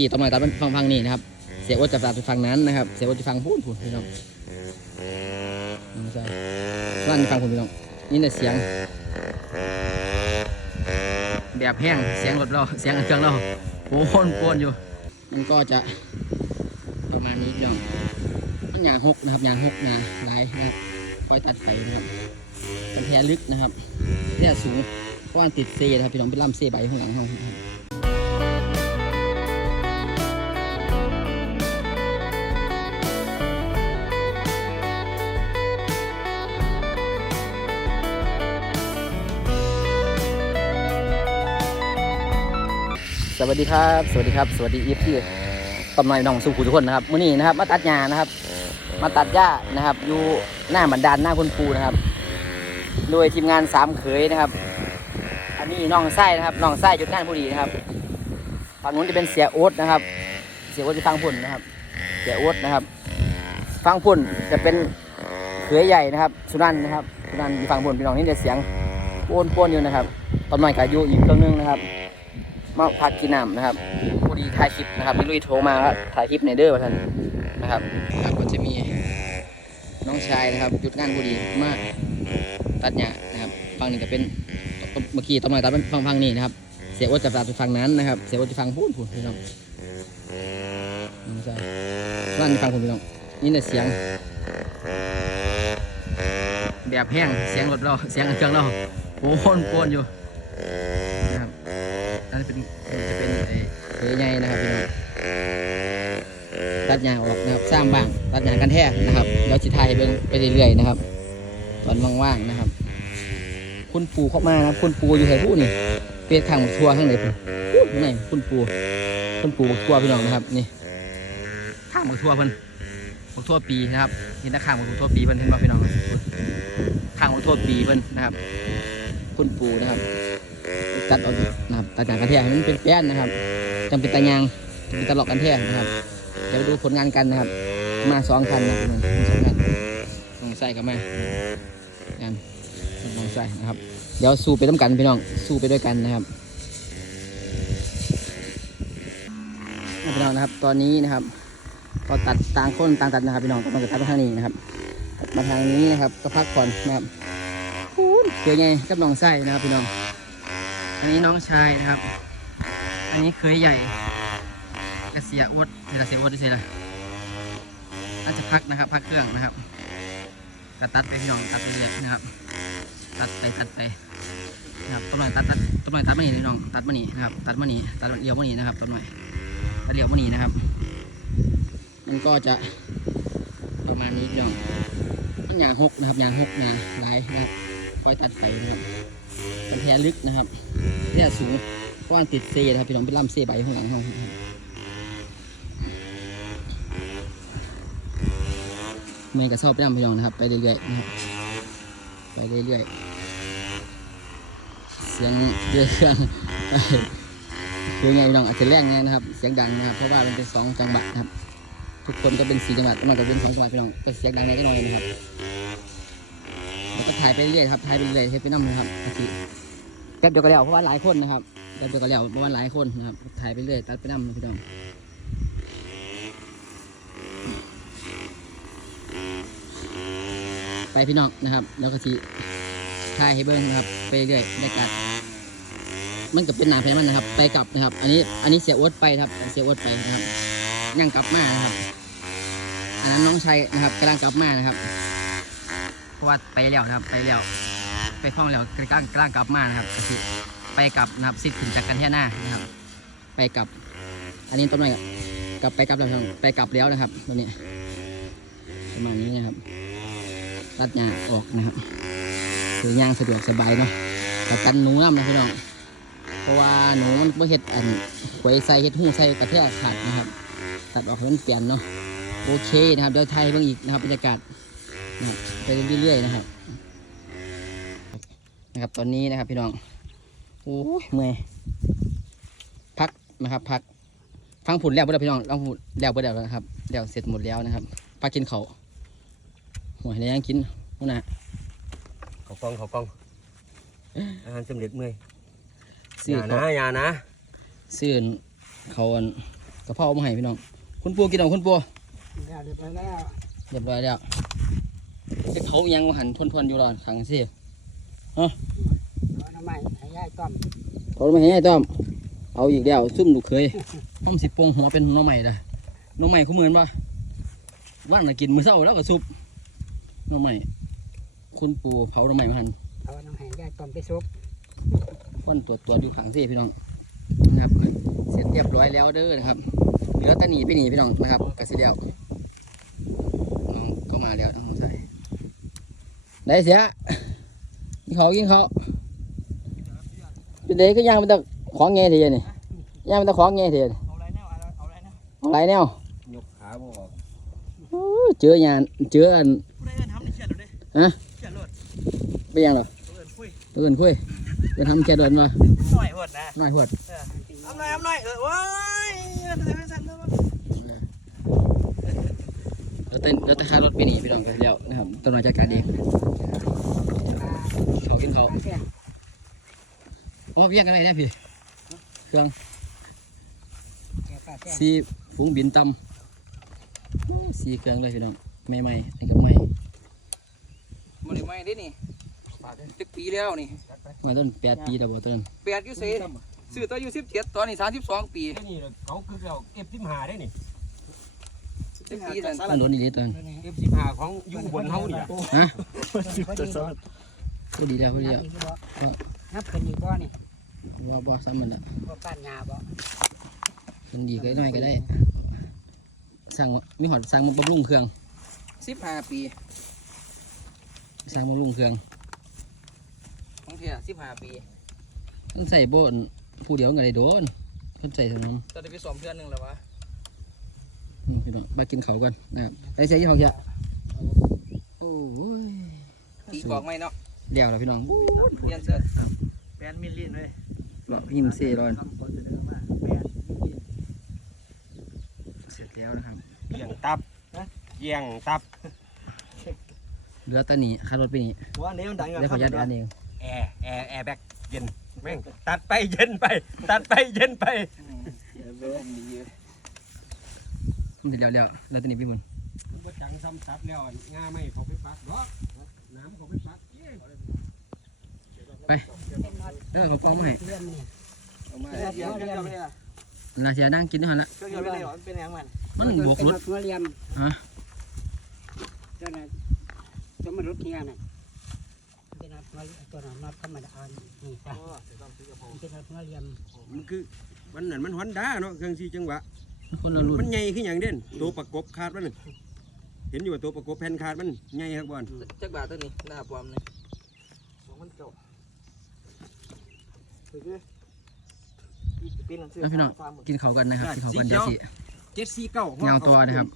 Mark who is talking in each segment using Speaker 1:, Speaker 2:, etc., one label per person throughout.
Speaker 1: ที่ต้นไม้ตัดเป็นฟังฟังนี่นะครับ เสียโอ๊ตจะตัดไปฟังนั้นนะครับ เสียโอ๊ตจะฟังพูดพูดพี่น้องไม่ใช่นั่นฟังพูดพี่น้องนี่แต่เสียง แบบแห้งเสียงรถเราเสียงเครื่องเราโวนโวนอยู่ มันก็จะประมาณนี้พี่น้องมันหยางหกนะครับหยางหกนาหลายนะครับคอยตัดไฟนะครับเป็นแพรลึกนะครับแพรสูงเพราะว่าติดเซนะครับพี่น้องเป็นลำเซใบข้างหลังห้อง สวัสดีครับ สวัสดีครับ สวัสดีอีฟที่ตำนายน้องสุขุทุกคนนะครับมื้อนี้นะครับ มาตัดหญ้านะครับ มาตัดหญ้านะครับ อยู่หน้าบันดาลหน้าคุณปูนะครับ โดยทีมงานสามเขยนะครับ อันนี้น้องไส้นะครับน้องไส้จุดงานผู้ดีนะครับฝั่งนู้นจะเป็นเสียโอ๊ตนะครับ เสียโอ๊ตจะฟังพุ่นนะครับ เสียโอ๊ตนะครับ ฟังพุ่นจะเป็นเขยใหญ่นะครับ สุนันท์นะครับสุนันท์อยู่ฟังพุ่นพี่น้องนี่เดี๋ยวเสียงโป้นโป้นอยู่นะครับตอนหน่อยกับอยู่อีกเครื่องนึงนะครับ มาพักกินน้ำนะครับพอดีถ่ายคลิปนะครับพี่ลุยโทรมาว่าถ่ายคลิปในเด้อว่าท่านนะครับครับก็จะมีน้องชายนะครับหยุดงานพอดีมาตัดหญ้านะครับฟังนี่ก็เป็นเมื่อกี้ตอนมาตัดเป็นฟังฟังนี่นะครับ เสียโอ๊ตจะตัดไปฟังนั้นนะครับ เสียโอ๊ตจะฟังพูดพูดพี่น้องไม่ใช่นั่นฟังผมพี่น้องนี่แต่ยเสียง แบบแห้งเสียงรถเราเสียงเครื่องเราโวนโวนอยู่นะครับ นั่นเป็นจะเป็นไอ้เขย ใหญ่นะครับพี่น้องตัดยางออกนะครับสร้างบ้างตัดยางกันแท้นะครับแล้วจิไทยไปเรื่อยๆนะครับ ตอนว่างๆนะครับ คุณปูเข้ามานะครับ คุณปูอยู่ไหนพูดนี่เป็ดข้างหมกทัวข้างไหนพูดพูดไหนคุณปูคุณปูหมกทัวพี่น้องนะครับนี่ข้างหมกทัวเพิ่นหมกทัวปีนะครับเห็นหน้าข้างหมกทัวปีเพิ่นเห็นบ่พี่น้องข้างหมกทัวปีเพิ่นนะครับ คุณปูนะครับ ตัดออกนะครับตัดจากกันแท้ให้มันเป็นแป้นนะครับ จำเป็นตะยางจำเป็นตลอกกันแท้นะครับเดี๋ยวดูผลงานกันนะครับ มาสองคันนะครับสองคันสองไส้กับมางานสองไส้นะครับ เดี๋ยวสู้ไปต้กันพี่น้องสู้ไปด้วยกันนะครับพี่น้องนะครับ ตอนนี้นะครับก็ตัดต่างคนต่างตัดนะครับพี่น้องก็มาตัดมาทางนี้นะครับตัดมาทางนี้นะครับก็พักผ่อนนะครับคูณเกี่ยวไงกับน้องไส้นะครับพี่น้องอันนี้น้องชายนะครับ อันนี้เคยใหญ่กระเสียอวดเสียเสียอวดที่เสียเลยน่าจะพักนะครับ พักเครื่องนะครับกระตัดไปพี่น้องตัดไปเรื่อยนะครับ ตัดไปตัดไปนะครับต้นไม้ตัดตัดต้นไม้ตัดมานี่พี่น้องตัดมานี่นะครับ ตัดมานี่ตัดเลี้ยวมานี่นะครับต้นไม้ตัดเลี้ยวมานี่นะครับ มันก็จะประมาณนี้พี่น้องมันยางหกนะครับยางหกนะหลายนะครับคอยตัดไฟนะครับเป็นแพรลึกนะครับแพรสูง เพราะว่ามันติดเซนะครับพี่น้องเป็นลำเซใบข้างหลังห้องนะครับเมื่อยกระสอบไปนำพี่น้องนะครับ ไปเรื่อยๆนะครับไปเรื่อยๆเสียงเรื่องไปคือไงพี่น้องอาจจะแรงไงนะครับ เสียงดังนะครับเพราะว่ามันเป็นสองจังหวัดนะครับ ทุกคนก็เป็นสี่จังหวัดนกจากเป็นสองจังหวัดพี่น้องก็เสียงดังนิดหน่อยนะครับแล้วก็ถ่ายไปเรื่อยครับถ่ายไปเรื่อยๆให้ไปน้ำนะครับอาทิแป๊บเดียวก็แล้วเพราะว่าหลายคนนะครับ แป๊บเดียวก็แล้วเพราะว่าหลายคนนะครับถ่ายไปเรื่อยตัดไปน้ำนะพี่น้องไปพี่น้องนะครับ แล้วก็สิถ่ายให้เบิ้งนะครับ ไปเรื่อยได้กัดมันก็เป็นหนาแพ้มันนะครับ ไปกลับนะครับ อันนี้อันนี้เสียอวดไปครับ เสียอวดไปนะครับยังกลับมานะครับ อันนั้นน้องชายนะครับกำลังกลับมานะครับ เพราะว่าไปแล้วนะครับ ไปแล้วไปท่องแล้วกล้างกล้างกลับมานะครับก็คือ ไปกลับนะครับสิถึงจากกันแท่หน้านะครับ ไปกลับ อันนี้ต้นไม้กลับไปกลับแล้วไปกลับแล้วนะครับตัวนี้ประมาณนี้นะครับตัดหญ้าออกนะครับคือย่างสะดวกสบายเนาะแต่กันหนูน้ำนะพี่น้องเพราะว่าหนูมันไม่เห็ดอันไว้ใส่เห็ดหูใส่กระเทือขาดนะครับ ตัดออกให้มันเปลี่ยนเนาะโอเคนะครับเดี๋ยวไทยเบ้างอีกนะครับบรรยากาศนะครับไปเรื่อยๆนะครับ นะครับตอนนี้นะครับพี่น้อง โอ้ยเมื่อยพักนะครับ พัก ฟังผุนแล้วเพื่อนพี่น้องฟังผุนแล้วเพื่อนแล้วนะครับแล้วเสร็จหมดแล้วนะครับพักกินเขาวหัวในยังกินหัวหน้า
Speaker 2: เขากล้องเขากล้อง อาหารสำเร็จเมื่อย
Speaker 1: ซื้อ
Speaker 2: อย่า
Speaker 1: เขา
Speaker 2: นะอย่านะ
Speaker 1: ซื้อเขาอันกระเพราเอามาให้พี่น้อง คุณปูกินเอาคุณปู
Speaker 3: แล้วเรียบร้อยแล้ว
Speaker 1: เรียบร้อยแล้วไอ้เขายังหันทวนๆอยู่รอนขังสิ
Speaker 3: เอ
Speaker 1: เขาไม่ให้ต้อม เอาอีกแล้วซุ่มลูกเคยต้อมสิโปงหัวเป็นหน้องใหม่ละน้องใหม่เขาเหมือนปะว่างน่ะกินมื้อเช้าแล้วก็ซุปหน้องใหม่ คุณปูเผาหน้องใหม่มาหัน
Speaker 3: เอาน้ำให้ยายต้อมไปซุป
Speaker 1: ค่อนตัวตัวดูขังสิพี่น้องนะครับเสร็จเรียบร้อยแล้วเด้อนะครับเหลือแตะหนีไปหนีพี่น้องนะครับกระสิเดียวน้องก็มาแล้วน้องใส่ได้เสียกินเขาวกินเขาว เป็นเด็กก็ย่างมันตะของแง่เทียนี่ย่างมันตะของแง่เทียนี่
Speaker 3: เอาไรแนวเอาไรแนว
Speaker 1: เอาไรแนวย
Speaker 2: กขาบ่ออก
Speaker 1: โอ้เจอยานเจออัน
Speaker 3: ผู้ใดเอิ้นทำในเชียร์รถเด้
Speaker 1: ฮะ
Speaker 3: เชียร์รถ
Speaker 1: ไปยังเหรอ
Speaker 3: เอิ้นคุย
Speaker 1: เพื่อนคุยเพื่อนทำแค่เดินมา
Speaker 3: หน่อยหดนะ
Speaker 1: หน่อยหวด
Speaker 3: เอาหน่อยเอาหน่อยเออว้ายเดี๋ยวสั่นแล้ว
Speaker 1: แล้วเต้นแล้วตะคารถไปหนีพี่น้องกันแล้วนะครับตำรวจจัดการเองเขากินเขา วอ๋อเวียงกันได้นะพี่ เครื่องสีฝูงบินตำโอ้สีเครื่องเลยพี่น้องใหม่ๆนี่ก็ใหม่
Speaker 4: มันไม่ได้นี่ตึกปีแล้วนี่
Speaker 1: มาต้นแปดปีแล้วบ่ต้น
Speaker 4: แปดอยู่สี่ซื้อตัวอยู่สิบเจ็ดตอนนี้สามสิบสองปี
Speaker 2: นี่เขาคือเราเก็บสิบหาได้นี่
Speaker 4: ตึกปีนั่น
Speaker 1: ต้นโดนอีหลีต้น
Speaker 2: เก็บสิบหาของอยู่บนเฮานี่
Speaker 1: ฮะ
Speaker 3: พอดีพอดี
Speaker 1: พูดดีแล้วพูดดีแล้ว
Speaker 3: นับขึ้นอีกบ่นี่
Speaker 1: ว่าบ่ซ้ำมันละ
Speaker 3: บ่ปั้นยาบ่
Speaker 1: คนดีก็น้อยก็ได้สั่งมีหอดสั่งมาบำรุงเครื่อง
Speaker 4: สิบห้าปี
Speaker 1: สั่งบำรุงเครื่อง
Speaker 4: ของเทียสิบห้าปี
Speaker 1: ต้องใส่โบนผู้เดียวก็ได้โดนคนใส่สนม
Speaker 4: ตอนนี้ไปสอมเพื่อนหนึ่งแล้ววะ
Speaker 1: อืมพี่น้องมากินเขาวก่อนนะครับไอ้ใส่ยี่ห้อเขียโอ้ย
Speaker 4: ตีกอกไหมเนาะ
Speaker 1: เลี้ยวแล้วพี่น้อง
Speaker 4: เรียนเสื้อ
Speaker 3: แปดมิลลิเลย
Speaker 1: เลาะพิมพ์เซรอน
Speaker 3: คำขอเสนอมาแปดมิลลิ
Speaker 1: เสร็จแล้วนะครับ
Speaker 2: เยี่ยงตับเยี่ยงตับ
Speaker 1: เหลือแตอนนี้คารถไปนี่
Speaker 3: ว่านี้มันดัง
Speaker 1: แล้วขออนุญาตอันเอง
Speaker 2: แอร์แอร์แอร์แบ็กเย็นแม่งตัดไปเย็นไป ตัดไปเย็นไป
Speaker 1: มันเสร็จแล้วแล้วแล้วแตอนนี้พี่บุญ
Speaker 2: มันบ่จังซ้ำซัดแล้วงาไม่เขาไปปักดอกน้ำเขาไปปักเย้
Speaker 1: เออเขาปองมาให้
Speaker 3: เรื่องนี่
Speaker 4: เอามาเดี๋ยวเดี๋ยวเดี๋ยวเดี๋ยว
Speaker 1: นาเสียนั่งกินด้วยหันละ
Speaker 4: เดี๋ยวเป็นไงเป็นยังมัน
Speaker 1: มันบวกรถ
Speaker 3: หัวเรียม
Speaker 1: ฮะ
Speaker 3: เจ้าน่ะจะมันรถเฮียน่ะเป็นนัดหัวตัวนั้นนัดธรรมดานี่จ้ะเป็นนัดหัวเรียม
Speaker 2: มันคือวันนั้นมันฮอนด้าเนาะเครื่องสี่จังหวะ
Speaker 1: มันคนละรุ่น
Speaker 2: มันใหญ่ขึ้นอหย่างเด่นตัวประกบขาดมันน่ะเห็นอยู่ว่าตัวประกบแผ่นขาดมันใหญ่ครับบอล
Speaker 4: จักบาทตัวนี้หน้าปลอมเลยสองพันเก้าปี นั้นซื้อ
Speaker 1: นะพี่น้องกินเขาวกันนะครับกินเขาวกันเดี๋ยวสิ
Speaker 2: เจ็ดสี่เก้า
Speaker 1: เงาตัวนะครับ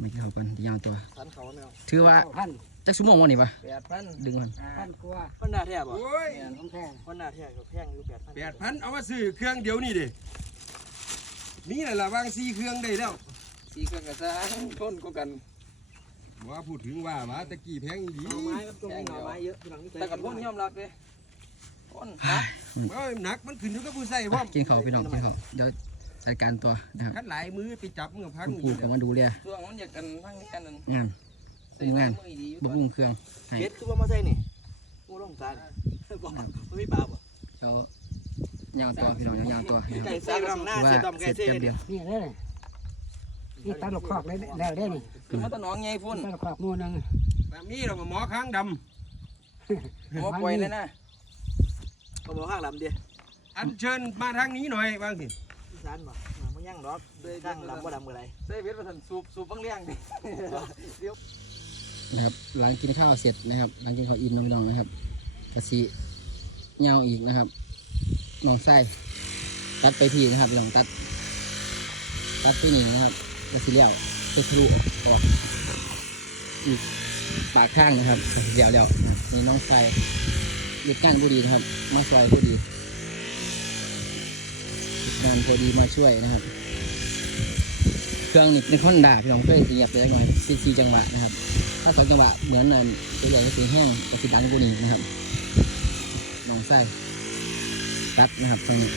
Speaker 1: ไม่กินเขาวกันเงาตัว
Speaker 4: สันเขาเนี่ย
Speaker 1: ถือว่า
Speaker 3: พัน
Speaker 1: จักชั่วโมงวันนี้ปะ
Speaker 4: แปดพัน
Speaker 1: ดึงมัน
Speaker 3: พันกว่า
Speaker 4: พันหน้าแทบอะ
Speaker 2: โอ้ย
Speaker 3: ของแท้
Speaker 4: พันหน้าแทบกับแพงอยู่แปดพัน
Speaker 2: แปดพันเอามาซื้อเครื่องเดียวนี่ดินี่แหละละวางสี่เครื่องได้แล้ว
Speaker 4: สี่เครื่องกระซ่าต้นก็กัน
Speaker 2: ว่าพูดถึงว่ามาตะกี้แพงดี
Speaker 3: ไม้กับตรงนี้ไม้เยอะทีหลังนี่
Speaker 4: แต่กับพ่นยอมรับเลย พ่นนะ
Speaker 2: เอ้ยหนักมันขึ้นอยู่กับผู้ใส่พร้อม
Speaker 1: กินเขาวพี่น้องกินเขาวเดี๋ยวจัดการตัวนะครับ
Speaker 2: คัดหลายมือไปจับมือพัง
Speaker 1: คุณครูก็มาดูแล
Speaker 4: ช่วงมันอยากกันทั้งนี้กันนั่น
Speaker 1: งาน
Speaker 4: ใส่ลายมือดีอยู่
Speaker 1: บำรุงเครื่องให้
Speaker 4: เบ็ดคือว่ามาใส่นี่กูลงสารบอกมันไม่ปลาบ่
Speaker 1: แล้วยางตัวพี่น้องยางตัวนะครับ
Speaker 4: ไก่สารลำหน้า
Speaker 1: ถือว่า
Speaker 4: เสียดำ
Speaker 1: เส
Speaker 4: ไก่
Speaker 1: ร็จ
Speaker 4: เสีย
Speaker 1: แป๊บเดียว
Speaker 3: นี่เลยนี่ตาลูกคอกเลยแล้วได้นี่
Speaker 4: คือมันตะน้องไงพุ่น
Speaker 3: ตาลูกคอกมูนึง
Speaker 2: แบบนี้เราหมอค้างด
Speaker 4: หมอปล่อยเลยนะ เขาบอกข้างลำเดียวำ
Speaker 2: อันเชิญมาทางนี้หน่อยบางสิ
Speaker 4: สารบ่มันยังรอดข้างลำบ่ดำอะไรใส่เบ็ดมาทันสูบสูบบังเลี้ยงดิ
Speaker 1: นะครับหลังกินข้าวเสร็จนะครับหลังกินข้าวอิ่มน้องพี่น้องนะครับกะสิเหงาอีกนะครับน้องไส้ตัดไปพี่นะครับพี่น้องตัด ตัดไปนี่นะครับกะสิเลี้ยวจะทะลุออกอีกปากข้างนะครับกะสิเลี้ยวแล้วนะครับนี่น้องไส้ เด็กกันผู้ดีนะครับ มาช่วยผู้ดีเด็กกันพอดีมาช่วยนะครับ เครื่องนี่เป็นคอนดาพี่น้องเคยเสียบไปได้หน่อยซีซีจังหวะนะครับ ถ้าสองจังหวะเหมือนนั่นตัวใหญ่ก็สีแห้งกับสีดังกูนี่นะครับน้องไส้ตัดนะครับตรงนี้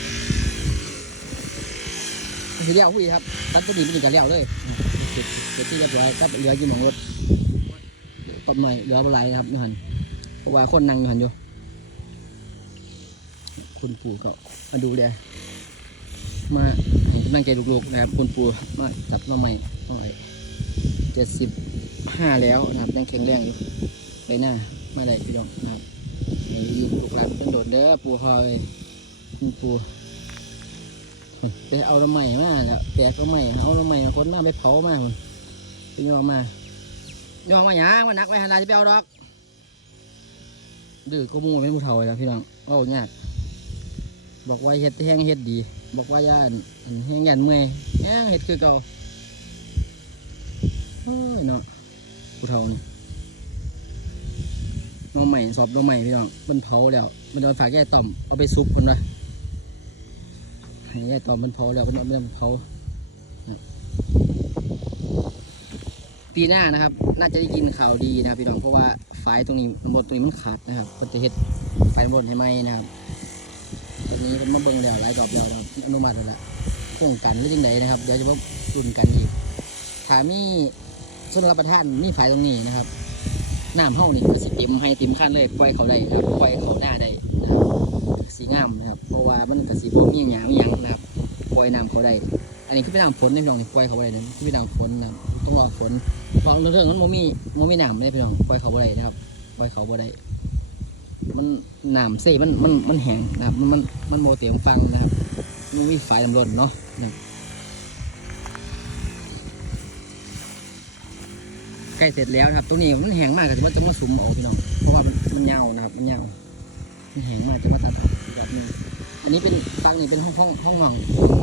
Speaker 1: สิเลี้ยวผู้ดีครับตัดจะดีไม่ดีก็เลี้ยวเลยเสร็จเสร็จที่เรียบร้อยตัดเหลือกี่หมองรถตบหน่อยเหลือบลายนะครับอยู่หันเพราะว่าคนนั่งอยู่หันอยู่ คุณปู่ก็มาดูแลมาให้กำลังใจลูกๆนะครับ คุณปู่มาจับหน้องใหม่หน่อยเจ็ดสิบห้าแล้วนะครับยังแข็งแรงอยู่ไปหน้ามาได้พี่น้องนะครับให้ยินลูกหลานเป็นโดดเด้อปู่พอยคุณปู่ไปเอาละใหม่มาแล้วแตกละใหม่เอาละใหม่มาคนมาไปเผามาคนไปยอมมายอมมาหยางมันนักไปหานาจะไปเอาดอกดื้อก็มูเป็นผู้เฒ่าเลยนะพี่น้องเอายาก บอกว่าเฮ็ดแห้งเฮ็ดดี บอกว่าย่านแห้งยันเมื่อยแห้งเฮ็ดคือเก่าเฮ้ยเนาะผู้เฒ่านี่น้องใหม่สอบน้องใหม่พี่น้องมันเผาแล้วมันโดนฝากแย่ต่อมเอาไปซุปคนวะให้ยายตอมมันเผาแล้วมันเอามันเผาปีหน้านะครับ น่าจะได้กินข่าวดีนะครับพี่น้องเพราะว่าไฟตรงนี้มันบดตรงนี้มันขาดนะครับก็จะเฮ็ดไฟบดให้ไหมนะครับ ตอนนี้เป็นมาเบิ่งแล้วหลายรอบแล้วครับอนุมัติแล้วละโครงกันหรือยังไงนะครับ เดี๋ยวจะมารุ่นกันอีกถ้ามีส่วนรับประทานมีไฟตรงนี้นะครับน้ำเฮานี่ก็สิเต็มให้เต็มขั้นเลยปล่อยเขาได้ครับปล่อยเขาหน้าได้นะครับสีงามนะครับ เพราะว่ามันกับสีพวกมีหยางมีหยังนะครับปล่อยน้ำเขาได้ อันนี้คือเป็นน้ำฝนในพี่น้องนี่ปล่อยเขาได้นะคือเป็นน้ำฝนนะต้องรอฝนเพราะเรื่องนั้นโมมีโมมีน้ำเลยพี่น้องปล่อยเขาได้นะครับปล่อยเขาได้ มันน้ำเซ่มันมันมันแห้งนะครับมันมันโมเต็มฟังนะครับมันมีไฟลำรนเนาะนะใกล้เสร็จแล้วนะครับตรงนี้มันแห้งมากก็จะว่าจะมาสุมเอาพี่น้องเพราะว่ามันมันยานะครับ มันยามันแห้งมากจะมาตัดแบบนึงอันนี้เป็นฟังนี่เป็นห้องห้องห้องนอน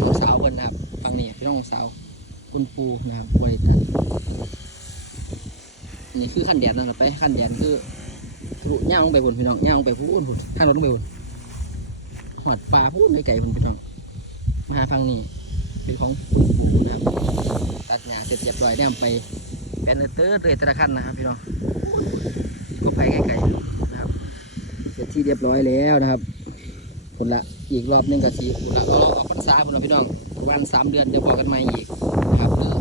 Speaker 1: น้องสาวเพิ่นนะครับฟังนี่เป็นห้องสาวคุณปูนะครับบริตัดนนี่คือขั้นแดนนั่นแหละไปขั้นแดนคือ ถูย่างลงไปพุ่นพี่น้องย่างลงไปพุ่นพุ่นทางรถลงไปพุ่นหอดปลาพุ่นในไก่พุ่นพี่น้องมาหาฟังนี่เป็นของปูนะครับตัดหญ้าเสร็จเรียบร้อยแล้วไปเป็นเตอร์เตอร์ตะขันนะครับพี่น้องก็ไปไกลๆนะครับ เสร็จที่เรียบร้อยแล้วนะครับผลละอีกรอบหนึงกับสีผลละก็รอออกพรรษาผลละพี่น้องวันสามเดือนจะบอกกันใหม่อีกนะครับหรือ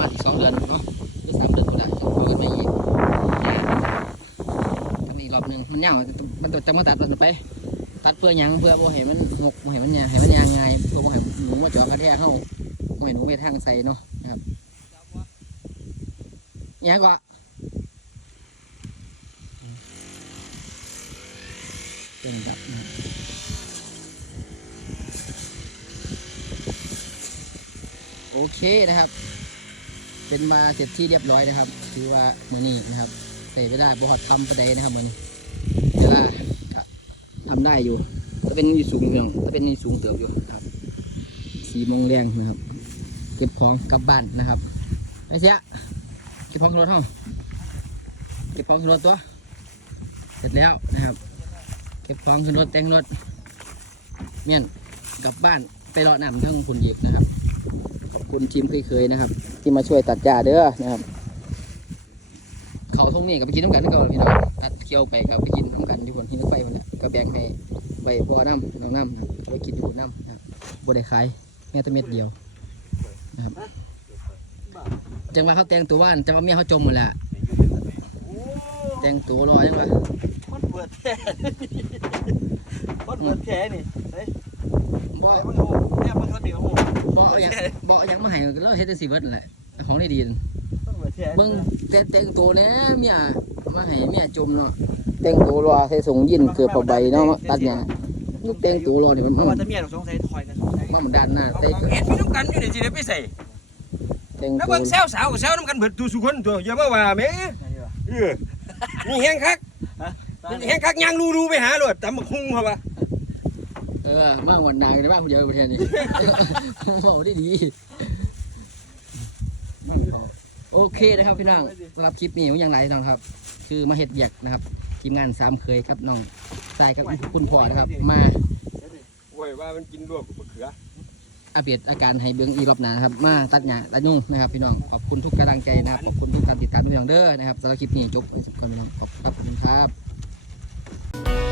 Speaker 1: มาอีกสองเดือน มันยาวมันจะมาตัดตัดไป ตัดเพื่อยังเพื่อบ่ให้มันหกบ่ให้มันยางให้มันยางไงเพื่อบ่ให้หนูมาจาะกระแทกเข้าบ่ให้หนูไปทางใส่เนาะนะครับอิหยังก็เป็นแบบโอเคนะครับ เป็นมาเสร็จที่เรียบร้อยนะครับถือว่ามือนี้นะครับใส่ไปได้บอดทำประเดยนะครับมือนี้ ทำได้อยู่ถ้าเป็นอยู่สูงอยู่น้องถ้าเป็นนี่สูงเติบอยู่ครับสี่โมงแรงนะครับ เก็บของกลับบ้านนะครับไปเสียเก็บของรถห้องเก็บของขึ้นรถตัว เสร็จแล้วนะครับ เก็บของขึ้นรถแต่งรถเมียนกลับบ้านไปรอหนำทั้งผุนอีกนะครับ ขอบคุณทีมเคยๆนะครับ ที่มาช่วยตัดหญ้าเด้อนะครับ เขาทงนี่กับไปกินน้ำกันนี่ก็พี่น้องตัดเคี้ยวไปกับไปกิน กันที่ผลที่นึกไฟมันแหละก็แบ่งให้ใบพ่อน้ำน้องน้ำนะครับไปกินอยู่น้ำนะครับบได้ขายแม้แต่เม็ดเดียวนะครับจังว่าเขาแต่งตัวว่านจังว่าเมียเขาจมหมดแหละ
Speaker 4: โอ้
Speaker 1: แต่งตัวรอยังวะ
Speaker 4: คนเปิดแท้คนเปิดแท้นี่เฮ้ย
Speaker 1: บ่
Speaker 4: ไอ้มันโหแอบมันเขาเดียวโห
Speaker 1: บ่เอาหยังบ่เอาหยังมาให้เราเฮ็ดจังซี่เบิดนั่นแหละของดีๆนั่น
Speaker 4: คนเปิดแท้
Speaker 1: เบิ่งแต่แต่งตัวแหน่เมียมาให้เมียจมเนาะ แต่งตัวรอใส่ส่งยินเกือบผ้าใบเนาะมาตัดหญ้าลูกแต่งตัวรอนี่มัน
Speaker 4: เพ
Speaker 1: มั
Speaker 4: ราะว่านจะเมียเราสงสัยถอยกันสงสัย
Speaker 1: มันดันหน้าแต่ง
Speaker 2: เอ็ดพี่น้ำกันอยู่ในสิได้ไปใส่
Speaker 1: แต่ง
Speaker 2: แล้ว
Speaker 1: ตัว
Speaker 2: เบิ่งแซวสาวแซวน้ำกันเบิดตัวสุคนตัวอย่ามาว่าแหม่เออนี่แห้งคักนี่แห้งคักยางรูๆไปหาโลดตำบักหุ่งเขาว่า
Speaker 1: เออมาวันนายในบ้านผู้เดียวประเทศนี้เว้าได้ดีโอเคนะครับพี่น้องสำหรับคลิปนี้อย่างไรน้องครับ คือมาเฮ็ดแยกนะครับ ทีมงานสามเคยครับน้องทรายกับคุณพ่อนะครับ มา
Speaker 2: โอ้ยว่ามันกินลวกมะเขือ
Speaker 1: อัปเดตอาการให้เบื้องอีรอบหนานะครับมาตัดหญ้าตัดยุ่งนะครับพี่น้องขอบคุณทุกกำลังใจนะครับขอบคุณทุกการติดตามทุกอย่างเด้อนะครับสำหรับคลิปนี้จบไว้สักก่อนพี่น้องขอบคุณครับขอบคุณครับ